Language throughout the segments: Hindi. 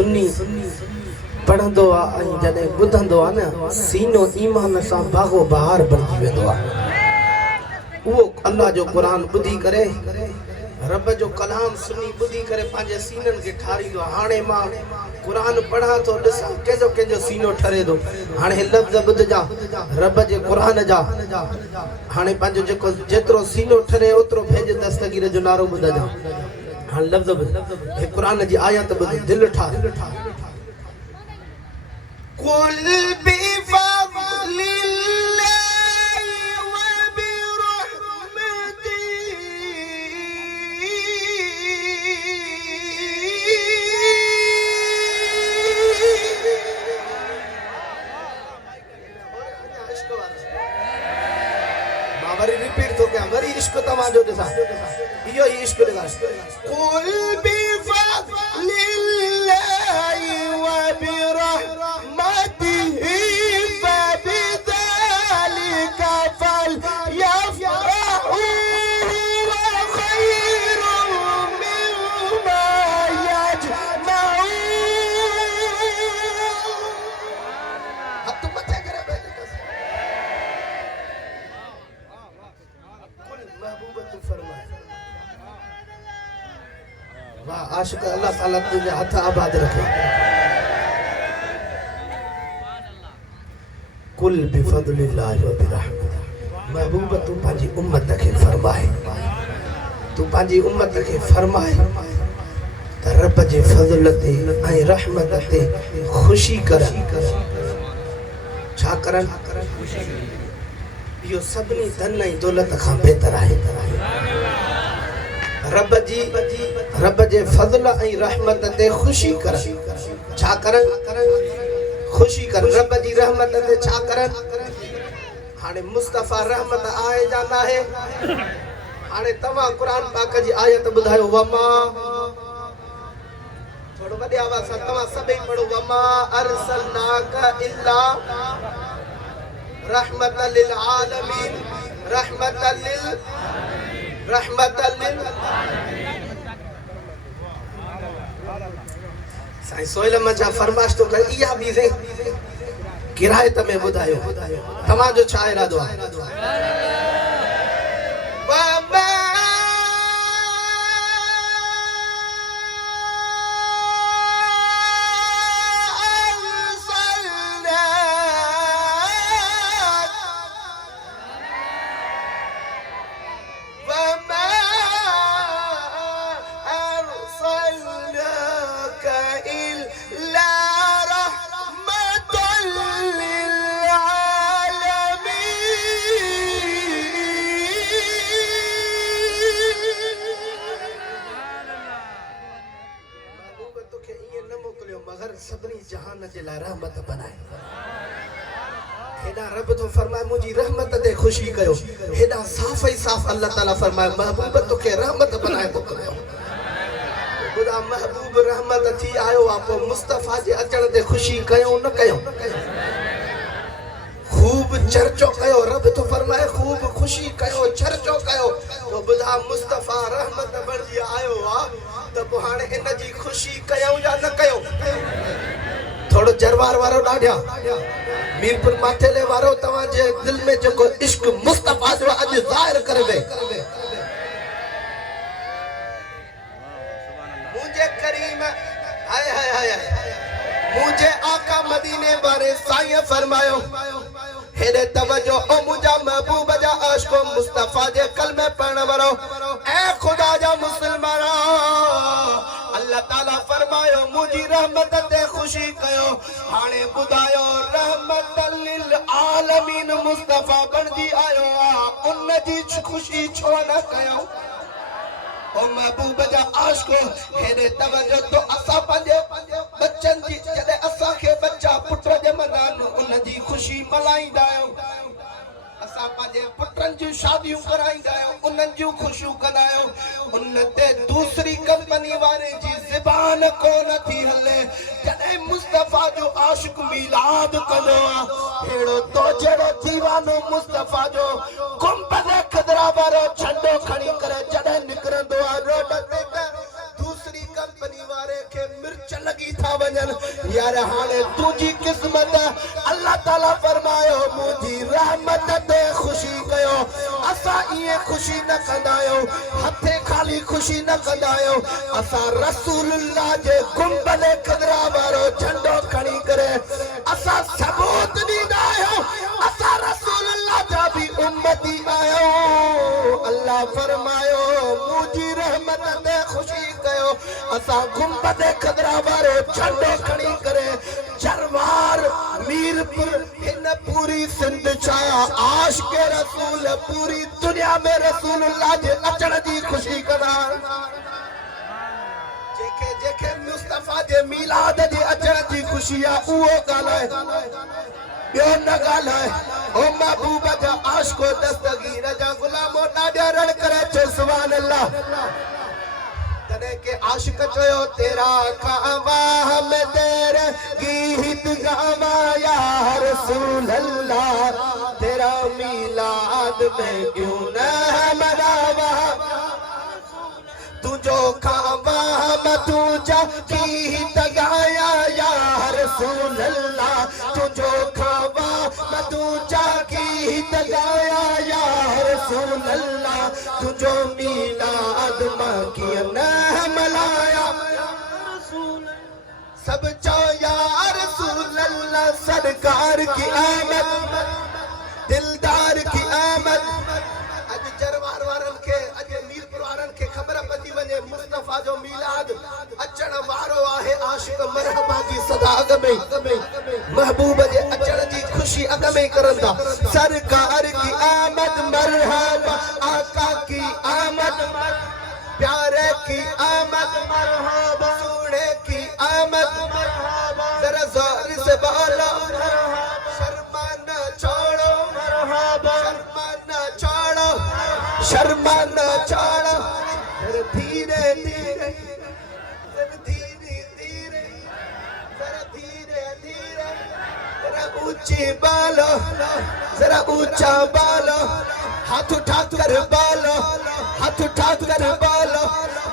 सुन्नी पढ़ंदो आहे ऐं जॾहिं ॿुधंदो आहे न सीनो ईमान सां बागो बहार बणिजी वेंदो आहे। उहो अल्लाह जो क़ुरान ॿुधी करे रब जो कलाम सुनी ॿुधी करे पंहिंजे सीननि खे ठारींदो आहे। हाणे मां क़ुरान पढ़ां थो ॾिसां कंहिंजो सीनो ठरे थो। हाणे लफ़्ज़ ॿुधजा रब जे क़ुरान जा। हाणे पंहिंजो जेको जेतिरो सीनो ठरे ओतिरो फैज़ दस्तगीर जो नारो ॿुधजा। हाणे लफ़्ज़ ॿुध हे क़ुरान जी आयत ॿुध दिलि ठाह। कुल वरी रिपीट तो क्या वरी इश्क तमाजो दिसा इयो इश्क दिसा कुल बिफज़लिल्लाहि व बिरहमतिही फबिज़ालिका फलयफ़रहू हुवा खैरुम मिम्मा यजमऊन। हाथ मथे करे बैठे महबूबत फरमाए। वाह आशिक अल्लाह ताला तुझे हथ आबाद रखे। कुल बिफज़लिल्लाहि व बिरहमतिही महबूब तू पंहिंजी उम्मत खे फरमाए तू पंहिंजी उम्मत खे फरमाए त रब जे फज़ल ते ऐं रहमत ते ख़ुशी कर। छा करन? इहो सभिनी धन ऐं दौलत खां बहितर आहे। रब जे फज़ल ऐं रहमत ते ख़ुशी कर। छा करन? ख़ुशी कर। रब जी रहमत ते छा करन? हाणे मुस्तफ़ा रहमत आहे या न आहे? हाणे तव्हां क़ुरान पाक जी आयत ॿुधायो वमा थोड़ो वॾे आवाज़ सां तव्हां सभई पढ़ो वमा अरसलनाका इल्ला रहमतल लिल आलमीन रहमतल लिल साईं सोइल मचा फरमाइश तो कर इहा बि से किरायत में ॿुधायो तव्हां जो छा इरादो आहे? मगर सभनी जहान जे लाइ रहमत बनाए। हेॾा रब तो फरमाए मुंहिंजी रहमत ते ख़ुशी कयो। हेॾा साफ़ ई साफ़ अल्लाह ताला फरमाए महबूब तोखे रहमत बनाए मोकिलियो। ख़ुदा महबूब रहमत थी आयो आहे पोइ मुस्तफ़ा जे अचण ते ख़ुशी कयो न कयो? खूब चर्चो कयो। रब तो फरमाए खूब ख़ुशी कयो चर्चो कयो। तो ॿुधा मुस्तफ़ा रहमत बणिजी आयो आहे त पोइ हाणे इन जी ख़ुशी कयूं या न कयूं? थोड़ो जरवार वारो ॾाढिया मीरपुर माथेले वारो तव्हां जे दिल में जेको इश्क मुस्तफ़ा जो अॼु ज़ाहिर करे वे मुझे करीम हाय हाय हाय मुझे आका मदीने वारे साईं फरमायो हेरे तवज्जो ओ मुझा महबूब जा आशिको मुस्तफ़ा जे कलमे पढ़ण वारो ए खुदा जा मुसलमानो अल्लाह ताला फरमायो मुझी रहमत ते ख़ुशी कयो। हाणे ॿुधायो रहमतल लिल आलमीन मुस्तफ़ा बणिजी आयो आहे उन जी ख़ुशी छो न कयो? ओ महबूब जा आशिको हेरे तवज्जो तो असां पंहिंजे बच्चनि जी जॾहिं असांखे बच्चा पुट ॼमंदा आहिनि उन जी ख़ुशी मल्हाईंदा आहियूं। असां पंहिंजे पुटनि जूं शादियूं कराईंदा आहियूं उन्हनि जूं ख़ुशियूं कंदा आहियूं। उन ते दूसरी कंपनी वारे जी ज़बान कोन थी हले जॾहिं मुस्तफ़ा जो आशिक मिलाद कंदो आहे अहिड़ो तो जहिड़ो दीवानो मुस्तफ़ा जो गुंबद ख़दरा वारो झंडो खणी करे जॾहिं निकिरंदो आहे रोड ते त दूसरी कंपनी वारे खे मिर्च लगी था वजन यार हाने तुझी किस्मत अल्लाह ताला फरमायो मुझी रहमत दे खुशी कयो असा ये खुशी न कंदायो हथे खाली खुशी न कंदायो असा रसूलुल्लाह जे गुंबद कदरा वारो झंडो खणी करे असा सबूत ॾींदा आहियूं असा रसूलुल्लाह जा भी उम्मती आयो अल्लाह फरमायो मुझी रहमत दे खुशी कयो असा गुंबद कदरा वारो झंडो खणी करे जरवार मीरपुर इन पूरी सिंध छा आशिक रसूल पूरी दुनिया में रसूलुल्लाह जे अचण जी खुशी कदा जेके जेके मुस्तफा जे मिलाद जे अचण जी खुशी आ उहो ॻाल्हाए ॿियो न ॻाल्हाए ओ महबूब जा आशिको दस्तगीर जा गुलामो ॾाढा रण करे चो सुभान अल्लाह तने के आशिक चयो तेरा कावा हम तेरे गीत गावा या रसूल अल्लाह तेरा मिलाद में क्यों न मनावा तुझो खावा हम तुझा गीत गाया या रसूल अल्लाह तुझो खावा मैं तुझा गीत गाया या रसूल अल्लाह तुझो मिलाद में क्यों न मनाया सब चाहो या रसूल अल्लाह सरकार की आमद दिलदार की आमद अज जरवार वारन के अज मीरपुर वारन के खबर पती वने मुस्तफा जो मिलाद अचण वारो आहे आशिक मरहबा जी सदा अग में महबूब जे अचण जी खुशी अग में करंदा सरकार की आमद मरहबा आका की आमद प्यारे की आमद मरहबा सोने की आमद मरहबा जरा जोर से बोलो शर्मा न छोड़ो मरहबा शर्मा न छोड़ो धीरे धीरे धीरे धीरे जरा धीरे धीरे जरा ऊंची बालो जरा ऊंचा बालो हाथ उठा कर बालो हाथ उठा कर बालो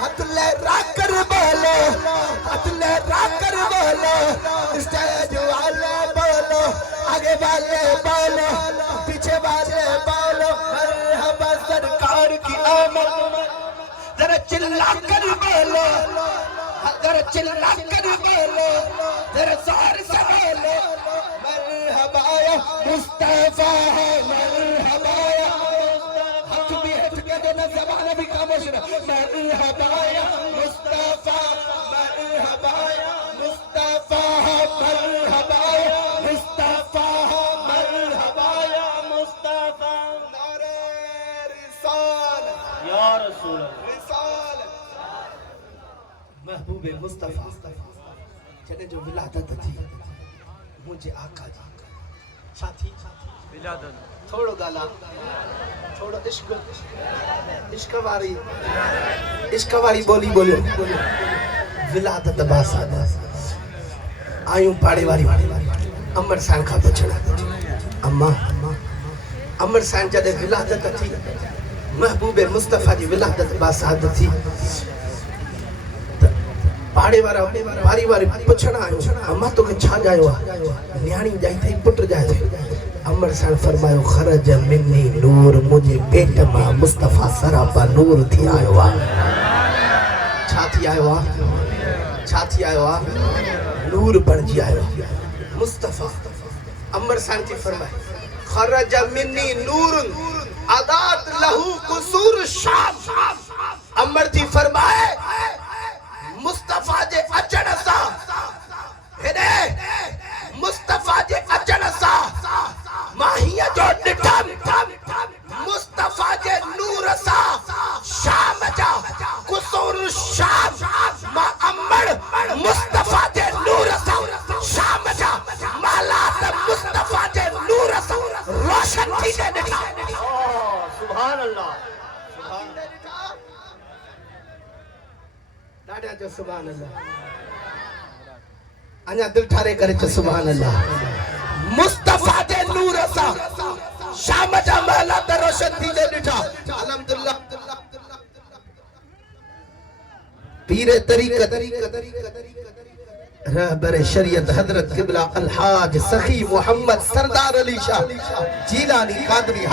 हाथ ले राकर बोलो हाथ ले राकर बोलो स्टेज वाले बोलो आगे वाले बोलो पीछे वाले बोलो मरहबा सरकार की आमद जरा चिल्ला कर बोलो जरा चिल्ला कर बोलो जरा जोर से बोलो मरहबा या मुस्तफा मरहबा या हाथ भी हट के देना ज़बान भी खामोश रह मरहबा या मुस्तफा मरहबा या मुस्तफा मरहबा या मुस्तफा मरहबा या मुस्तफा नारे रिसाल या रसूल रिसाल महबूब मुस्तफा जने जो विलादत थी मुझे आका जी साथी विलादत थोड़ो गाला थोड़ो इश्क वारी बोली बोलो विलादत बासा आयूं पाड़े वारी अमर सां खां पुछणा अम्मा अमर सां जॾहिं विलादत थी महबूब मुस्तफा जी विलादत बासाद थी पाड़े वारा वारी वारी पुछणा आयो अम्मा तोखे छा जायो आहे न्याणी जाई थई पुट जाए अमर सां फरमायो खरज मिन्नी नूर मुझे पेट मां मुस्तफा सरापा नूर थी आयो आहे छा थी आयो आहे नूर बणजी आयो मुस्तफा अमर सां जी फरमाए खरज मिन्नी नूरन आदात लहू कुसूर शाम अमर जी फरमाए मुस्तफा जे अचण सां हेॾे मुस्तफा जे अचण सां माहीअ जो ॾिठम मुस्तफा जे नूर सां शाम जा कुसूर शाम मां अमर मुस्तफा जे नूर सां शाम जा मालात मुस्तफा जे नूर सां रोशन थी ॾिठा सुभान अल्लाह ॾाढा जो सुभान अल्लाह अञा दिल ठारे करे चो सुभान अल्लाह मुस्तफा जे नूर सां शाम जा महलात रोशन थी ॾिठा अल्हम्दुलिल्लाह पीरे तरीक़त रहबर शरीयत हजरत किबला अलहाज सखी मोहम्मद सरदार अली शाह जीलानी कादरी